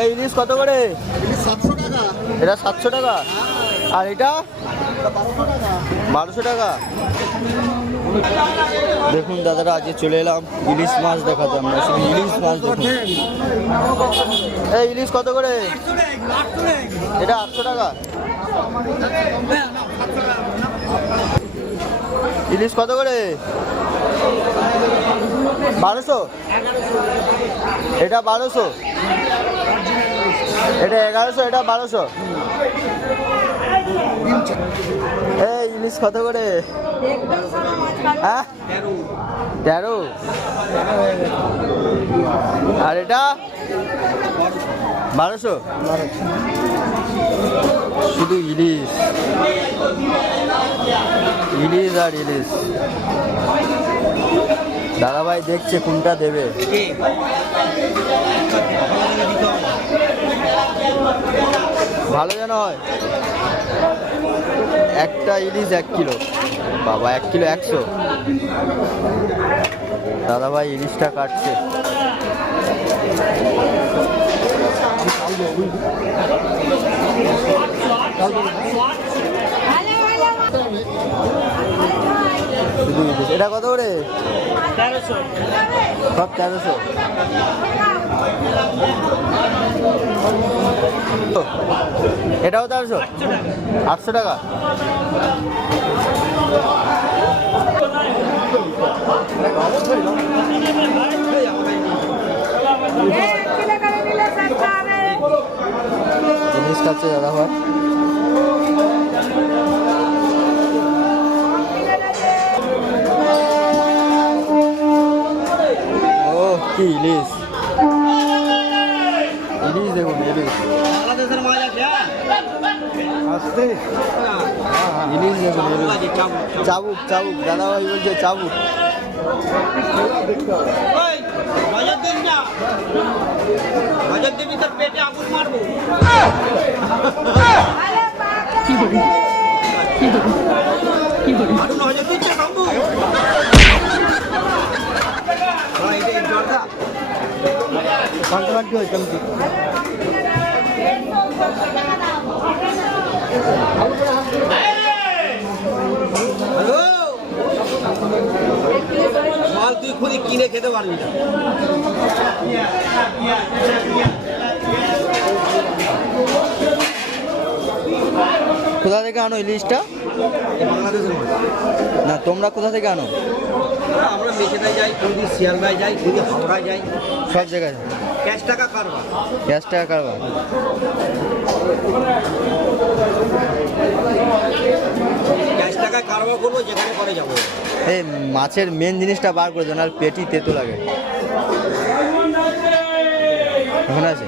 এই ইলিশ কত করে? 700 টাকা। এটা 700 টাকা। আর এটা 1200 টাকা। দেখুন দাদারা, আজকে চলে এলাম ইলিশ মাছ দেখাতে। আমরা শুধু ইলিশ মাছ দেখুন। এই ইলিশ কত করে? এটা 800 টাকা। ইলিশ কত করে? 1200। এটা 1200। এটা 1100। এটা 1200। এই ইলিশ কত করে? হ্যাঁ, 13। আর এটা 1200। শুধু ইলিশ, ইলিশ আর ইলিশ। দাদাভাই দেখছে কোনটা দেবে। ভালো যেন হয়। একটা ইলিশ 1 কিলো। বাবা, 1 কিলো 100। দাদাভাই ইলিশটা কাটছে। এটা কত করে? 1300। সব 1300। এটাও 1300। 800 টাকা। জিনিস খাচ্ছে দাদা ভাই। ও কি ইলিশ! ইলিশ দেখুন, ইলিশ। ইলিশ দেখুন, ইলিশ। চাবুক, চাবুক। দাদা ভাই বলছে চাবুক। মাল তুই খুঁজে কিনে খেতে পারবি না। কোথা থেকে আনো ইলিশটা? বাংলাদেশের মাল না, তোমরা কোথা থেকে আনো? আমরা মেচেদায় যাই, কোনদিন শিয়ালদায় যাই, কোনদিন হাওড়ায় যাই, সব জায়গায়। ক্যাশ টাকা কারবার। ক্যাশ টাকা কারবার। ক্যাশ টাকায় কারবার করবো, যেখানে পরে যাবো। এই মাছের মেন জিনিসটা বার করে দেন, আর পেটি তেতো লাগে। এখন আছে।